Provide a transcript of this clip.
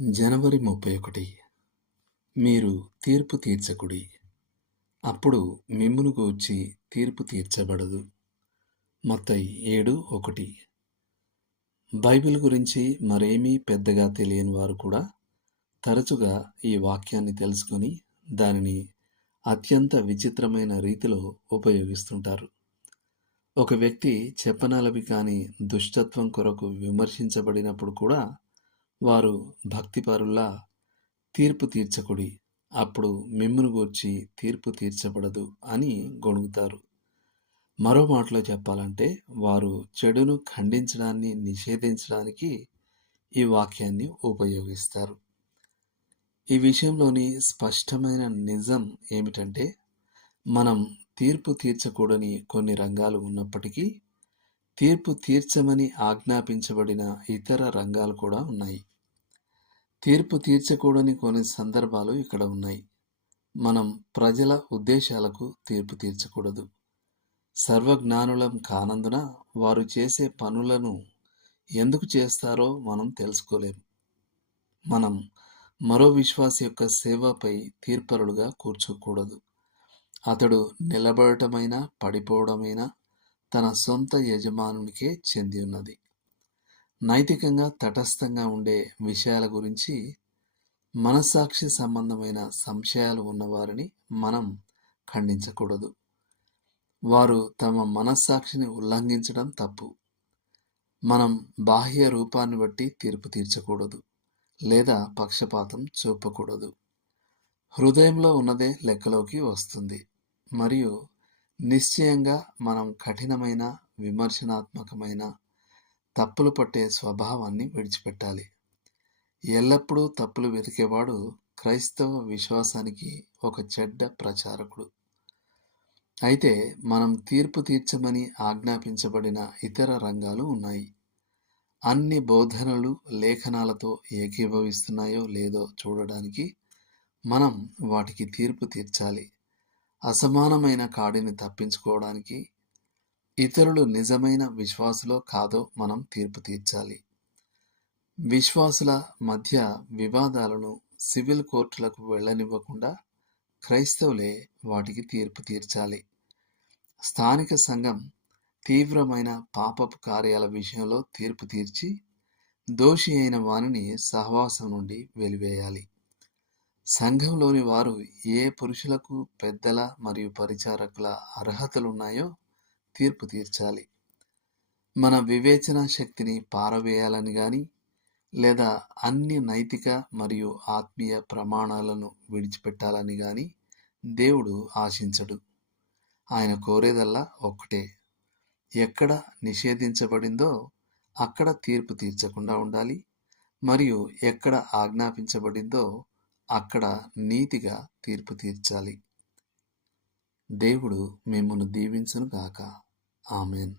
జనవరి 31. మీరు తీర్పు తీర్చకుడి, అప్పుడు మిమ్మును గూర్చి తీర్పు తీర్చబడదు. మత్తయి 7:1. బైబిల్ గురించి మరేమీ పెద్దగా తెలియని వారు కూడా తరచుగా ఈ వాక్యాన్ని తెలుసుకొని దానిని అత్యంత విచిత్రమైన రీతిలో ఉపయోగిస్తుంటారు. ఒక వ్యక్తి చెప్పనలవి కాని దుష్టత్వం కొరకు విమర్శించబడినప్పుడు కూడా వారు భక్తిపరుల్లా తీర్పు తీర్చకుడి, అప్పుడు మిమ్మును గూర్చి తీర్పు తీర్చబడదు అని గొణుగుతారు. మరో మాటలో చెప్పాలంటే వారు చెడును ఖండించడాన్ని నిషేధించడానికి ఈ వాక్యాన్ని ఉపయోగిస్తారు. ఈ విషయంలోని స్పష్టమైన నిజం ఏమిటంటే, మనం తీర్పు తీర్చకూడని కొన్ని రంగాలు ఉన్నప్పటికీ తీర్పు తీర్చమని ఆజ్ఞాపించబడిన ఇతర రంగాలు కూడా ఉన్నాయి. తీర్పు తీర్చకూడని కొన్ని సందర్భాలు ఇక్కడ ఉన్నాయి. మనం ప్రజల ఉద్దేశాలకు తీర్పు తీర్చకూడదు. సర్వజ్ఞానులం కానందున వారు చేసే పనులను ఎందుకు చేస్తారో మనం తెలుసుకోలేం. మనం మరో విశ్వాసి యొక్క సేవపై తీర్పరులుగా కూర్చోకూడదు. అతడు నిలబడటమైనా పడిపోవడమైనా తన సొంత యజమానునికే చెంది ఉన్నది. నైతికంగా తటస్థంగా ఉండే విషయాల గురించి మనస్సాక్షి సంబంధమైన సంశయాలు ఉన్నవారిని మనం ఖండించకూడదు. వారు తమ మనస్సాక్షిని ఉల్లంఘించడం తప్పు. మనం బాహ్య రూపాన్ని బట్టి తీర్పు తీర్చకూడదు లేదా పక్షపాతం చూపకూడదు. హృదయంలో ఉన్నదే లెక్కలోకి వస్తుంది. మరియు నిశ్చయంగా మనం కఠినమైన విమర్శనాత్మకమైన తప్పులు పట్టే స్వభావాన్ని విడిచిపెట్టాలి. ఎల్లప్పుడూ తప్పులు వెతికేవాడు క్రైస్తవ విశ్వాసానికి ఒక చెడ్డ ప్రచారకుడు. అయితే మనం తీర్పు తీర్చమని ఆజ్ఞాపించబడిన ఇతర రంగాలు ఉన్నాయి. అన్ని బోధనలు లేఖనాలతో ఏకీభవిస్తున్నాయో లేదో చూడడానికి మనం వాటికి తీర్పు తీర్చాలి. అసమానమైన కాడిని తప్పించుకోవడానికి ఇతరులు నిజమైన విశ్వాసులో కాదో మనం తీర్పు తీర్చాలి. విశ్వాసుల మధ్య వివాదాలను సివిల్ కోర్టులకు వెళ్ళనివ్వకుండా క్రైస్తవులే వాటికి తీర్పు తీర్చాలి. స్థానిక సంఘం తీవ్రమైన పాపపు కార్యాల విషయంలో తీర్పు తీర్చి దోషి అయిన వానిని సహవాసం నుండి వెలివేయాలి. సంఘంలోని వారు ఏ పురుషులకు పెద్దల మరియు పరిచారకుల అర్హతలున్నాయో తీర్పు తీర్చాలి. మన వివేచన శక్తిని పారవేయాలని గాని లేదా అన్ని నైతిక మరియు ఆత్మీయ ప్రమాణాలను విడిచిపెట్టాలని గాని దేవుడు ఆశించడు. ఆయన కోరేదల్లా ఒక్కటే, ఎక్కడ నిషేధించబడిందో అక్కడ తీర్పు తీర్చకుండా ఉండాలి, మరియు ఎక్కడ ఆజ్ఞాపించబడిందో అక్కడ నీతిగా తీర్పు తీర్చాలి. దేవుడు మిమ్మును దీవించును గాక. ఆమేన్.